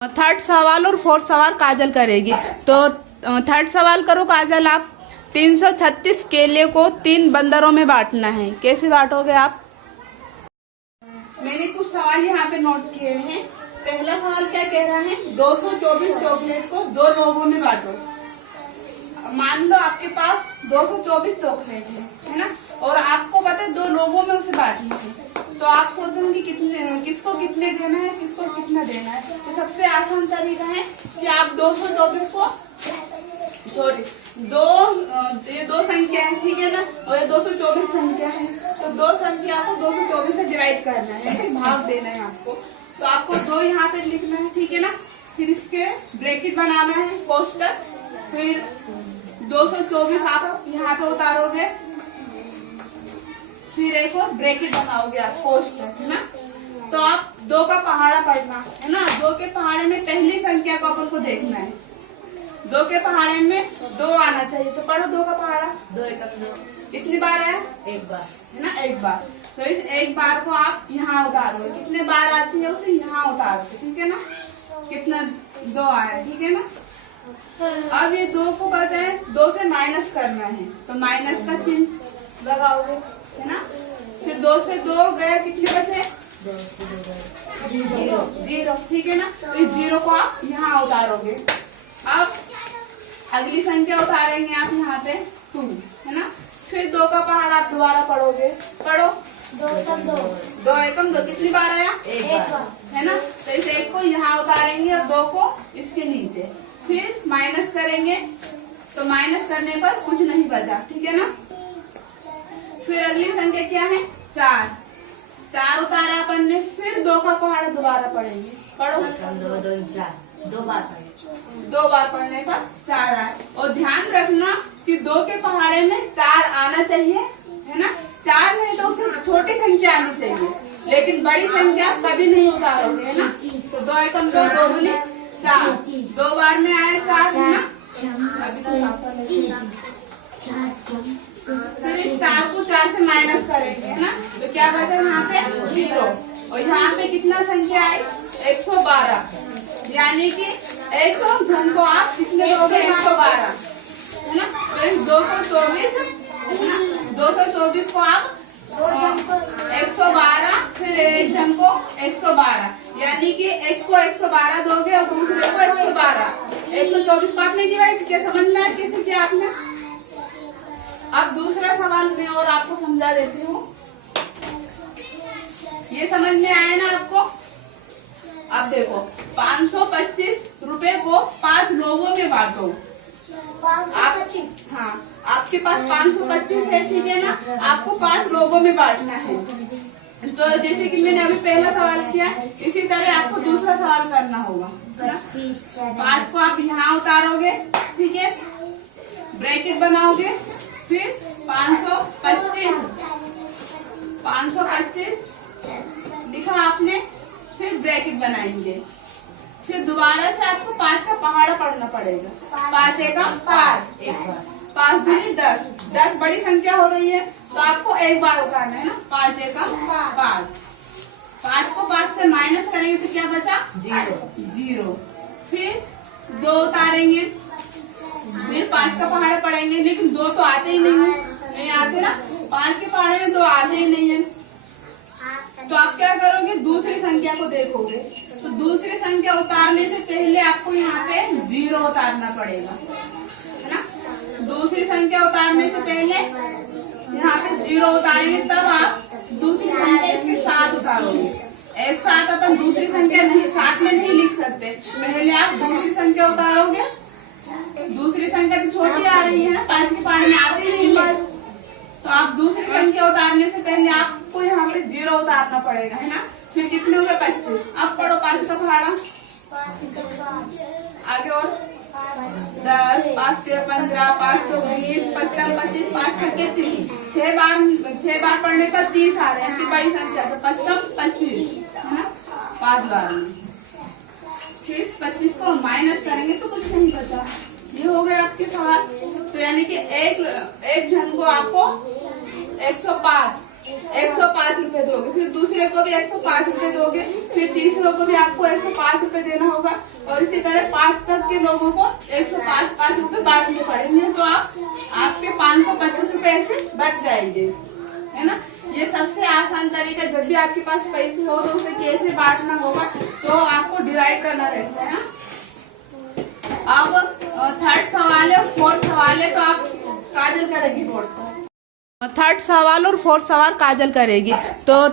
Third सवाल और fourth सवाल काजल करेगी। तो थर्ड सवाल करो काजल आप। 336 केले को 3 बंदरों में बांटना है, कैसे बांटोगे आप? मैंने कुछ सवाल यहाँ पे नोट किए हैं। पहला सवाल क्या कह रहा है, 224 चॉकलेट को 2 लोगों में बांटो। मान लो आपके पास 224 चॉकलेट है ना, और आपको पता है 2 लोगों में उसे बांटना है। तो आप सोचोगे किसको कितने देना है, किसको कितना देना है। तो सबसे आसान तरीका है कि आप 224 को ये 2 संख्या है, ठीक है ना, और ये 224 संख्या है। तो 2 संख्या को 224 से डिवाइड करना है, भाग देना है आपको। तो आपको 2 यहाँ पे लिखना है, ठीक है ना। फिर इसके ब्रैकेट बनाना है, कोष्टक। फिर 224 आप यहाँ पे उतारोगे, फिर एक और ब्रैकेट बनाओगे आप, कोष्टक, है ना। तो आप 2 का पहाड़ा पढ़ना है ना। 2 के पहाड़े में पहली संख्या को अपन को देखना है। 2 के पहाड़े में 2 आना चाहिए, तो पढ़ो 2 का पहाड़ा। 2 एकम 2। कितनी बार आया? 1 बार, है ना, 1 बार। तो इस 1 बार को आप यहाँ उतारोगे, कितने बार आती है उसे यहाँ उतारोगे, ठीक है ना। कितना? 2 आया, ठीक है ना। अब ये 2 को पता है 2 से माइनस करना है, तो माइनस का चिन्ह लगाओगे, है ना। फिर 2 से 2 गए, कितने बचे? 0, ठीक है ना। तो इस 0 को आप यहाँ उतारोगे। अब अगली संख्या उतारेंगे आप यहाँ पे 2, है ना। फिर 2 का पहाड़ा आप दोबारा पढ़ोगे, पढ़ो। 2 एकम 2। 2 एकम 2, कितनी बार आया? 1 बार, है ना। तो इस 1 को यहाँ उतारेंगे और 2 को इसके नीचे। फिर माइनस करेंगे, तो माइनस करने पर कुछ नहीं बचा, ठीक है ना। फिर अगली संख्या क्या है? 4 उतारा अपन ने। फिर 2 का पहाड़ा दोबारा पढ़ेंगे, पढ़ो। 2 2 4, 2 बार पढ़े। 2 बार पढ़ने पर 4 आए। और ध्यान रखना कि 2 के पहाड़े में 4 आना चाहिए, है ना। 4 नहीं तो उससे छोटी संख्या आनी चाहिए, लेकिन बड़ी संख्या कभी नहीं उतारोगे, है ना। तो 2 एकम 2, 2 दूनी 4, 2 बार में आया 4, है ना। फिर इस 4 को 4 से माइनस करेंगे, है ना। तो क्या बचा यहाँ पे? 0। और यहाँ पे कितना संख्या आई? 112। यानी कि 100 धन को आप कितने दोगे? 112, है ना। तो इस 224, है ना, 224 को आप 112, फिर एक जन को 112, यानी कि एक को 112 दोगे और दूसरे को 112। 124 को आपने डिवाइड किया, समझ में आया कैसे किया आपने? अब दूसरा सवाल मैं और आपको समझा देती हूँ। ये समझ में आया ना आपको? अब देखो, 525 रुपए को 5 लोगों में बांटो। 525। हाँ, आपके पास 525 है, ठीक है ना। आपको 5 लोगों में बांटना है। तो जैसे कि मैंने अभी पहला सवाल किया, इसी तरह आपको दूसरा सवाल करना होगा, है ना। 5 को आप यहाँ उतारोगे, ठीक है, ब्रैकेट बनाओगे। फिर 525 लिखा आपने, फिर ब्रैकेट बनाएंगे। फिर दोबारा से आपको 5 का पहाड़ा पढ़ना पड़ेगा। 5 एकम 5, 5 दूनी 10, 10 बड़ी संख्या हो रही है, तो आपको 1 बार उतारना है ना। 5 एकम 5, 5 को 5 से माइनस करेंगे तो क्या बचा? 0। फिर 2 उतारेंगे, फिर 5 का पहाड़ा पढ़ेंगे, लेकिन 2 तो आते ही नहीं आते ना। 5 के पहाड़े में 2 आते ही नहीं है। तो आप क्या करोगे? दूसरी संख्या को देखोगे। तो दूसरी संख्या उतारने से पहले आपको यहाँ पे 0 उतारना पड़ेगा, है ना। दूसरी संख्या उतारने से पहले यहाँ पे 0 उतारेंगे, तब आप दूसरी संख्या इसके साथ उतारोगे। एक साथ अपन दूसरी संख्या नहीं, साथ में नहीं लिख सकते। पहले आप दूसरी संख्या उतारोगे। दूसरी संख्या तो छोटी आ रही है ना, 5 के पहाड़े में आती नहीं है, तो आप दूसरी संख्या उतारने से पहले आपको यहाँ पे 0 उतारना पड़ेगा, है ना। फिर कितने हुए? 25। अब पढ़ो 5 का पहाड़ा आगे, और 10, 5 से 15, 5 से 20, 25, 25, 5 छक्के 30, 6 बार पढ़ने पर 30 आ रहे हैं, इतनी बड़ी संख्या। तो 25, 25, है ना, 5 बार में। फिर 25 को माइनस करेंगे तो कुछ नहीं बचा। ये हो गए आपके सवाल। तो यानी कि एक जन को आपको 105 रुपए दोगे, फिर दूसरे को भी 105 रुपए दोगे, फिर तीसरे को भी आपको 105 रुपए देना होगा। और इसी तरह 5 तक के लोगों को 105 रुपए बांटने पड़ेंगे, तो आपके 525 रुपए ऐसे बच जाएंगे, है ना। ये सबसे आसान तरीका, जब भी आपके पास पैसे हो तो उसे कैसे बांटना होगा, तो आपको डिवाइड करना रहता है। अब थर्ड सवाल है और फोर्थ सवाल है, तो आप काजल करेगी बोर्ड पर। थर्ड सवाल और फोर्थ सवाल काजल करेगी। तो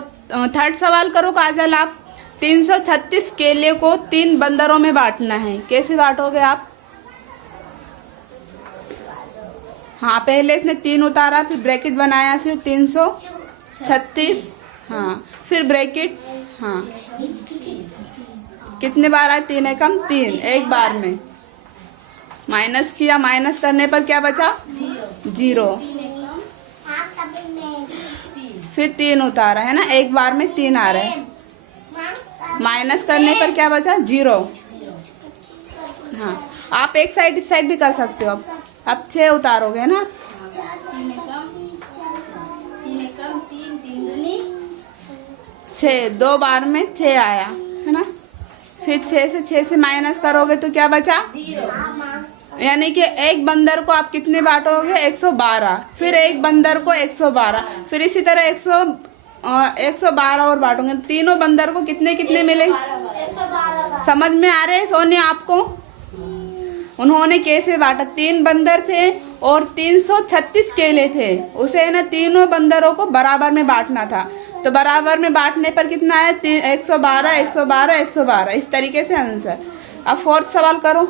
थर्ड सवाल करो काजल आप। 336 केले को 3 बंदरों में बांटना है, कैसे बांटोगे आप? हाँ, पहले इसने 3 उतारा, फिर ब्रैकेट बनाया, फिर 336, हाँ, फिर ब्रैकेट, हाँ, कितने बार आए? 3 एकम 3, एक बार में माइनस किया, माइनस करने पर क्या बचा? 0। फिर 3 उतारा, है ना, एक बार में 3 आ रहे हैं, माइनस करने पर क्या बचा? 0। हाँ, आप एक साइड इस साइड भी कर सकते हो। अब 6 उतारोगे ना, 6, 2 बार में 6 आया, है ना। फिर 6 से माइनस करोगे तो क्या बचा? 0। यानी कि एक बंदर को आप कितने बांटोगे? 112। फिर एक बंदर को 112, फिर इसी तरह 112 और बांटोगे। तीनों बंदर को कितने कितने मिले? 112। समझ में आ रहे हैं सोनिया आपको? उन्होंने कैसे बांटा? 3 बंदर थे और 336 केले थे, उसे ना तीनों बंदरों को बराबर में बांटना था। तो बराबर में बांटने पर कितना आया? 112, 112, 112, इस तरीके से आंसर। अब फोर्थ सवाल करो।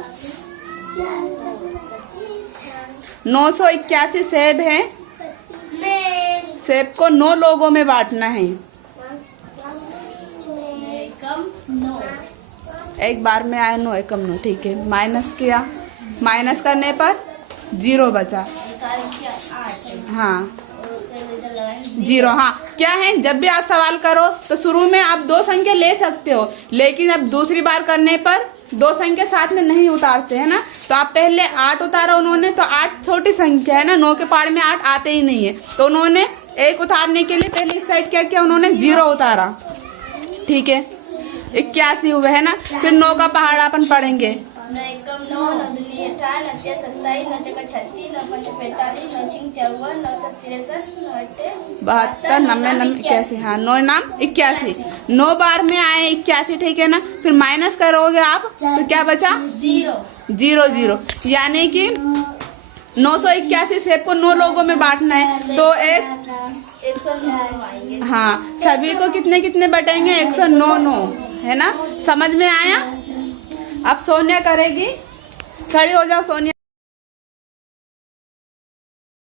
981 सेब है, सेब को 9 लोगों में बांटना है, एक बार में आया 9 एकम 9, ठीक है। माइनस किया, माइनस करने पर 0 बचा, हाँ 0। हाँ, क्या है, जब भी आप सवाल करो तो शुरू में आप 2 संख्या ले सकते हो, लेकिन अब दूसरी बार करने पर 2 संख्या साथ में नहीं उतारते हैं ना। तो आप पहले 8 उतारा उन्होंने, तो 8 छोटी संख्या है ना, 9 के पहाड़ में 8 आते ही नहीं है, तो उन्होंने 1 उतारने के लिए पहले इस साइड क्या किया? उन्होंने 0 उतारा, ठीक है। 81 हुए, है ना। फिर 9 का पहाड़ अपन पढ़ेंगे। 9 एकम 9, 9 दूनी 18, 9 छः 27, 9 चौका 36, 9 पंच 45, 9 छीं 54, 9 सात 63, 9 अट्ठे 72, 90, 81, हाँ 9 नाम 81, 9 बार में आए 81, ठीक है ना। फिर माइनस करोगे आप तो क्या बचा? 0, 0। यानी कि 981 सेब को 9 लोगों में बांटना है, तो 109 आएंगे। हाँ, सभी को कितने कितने बटेंगे? 109, है ना। समझ में आया? अब सोनिया करेगी, खड़ी हो जाओ सोनिया।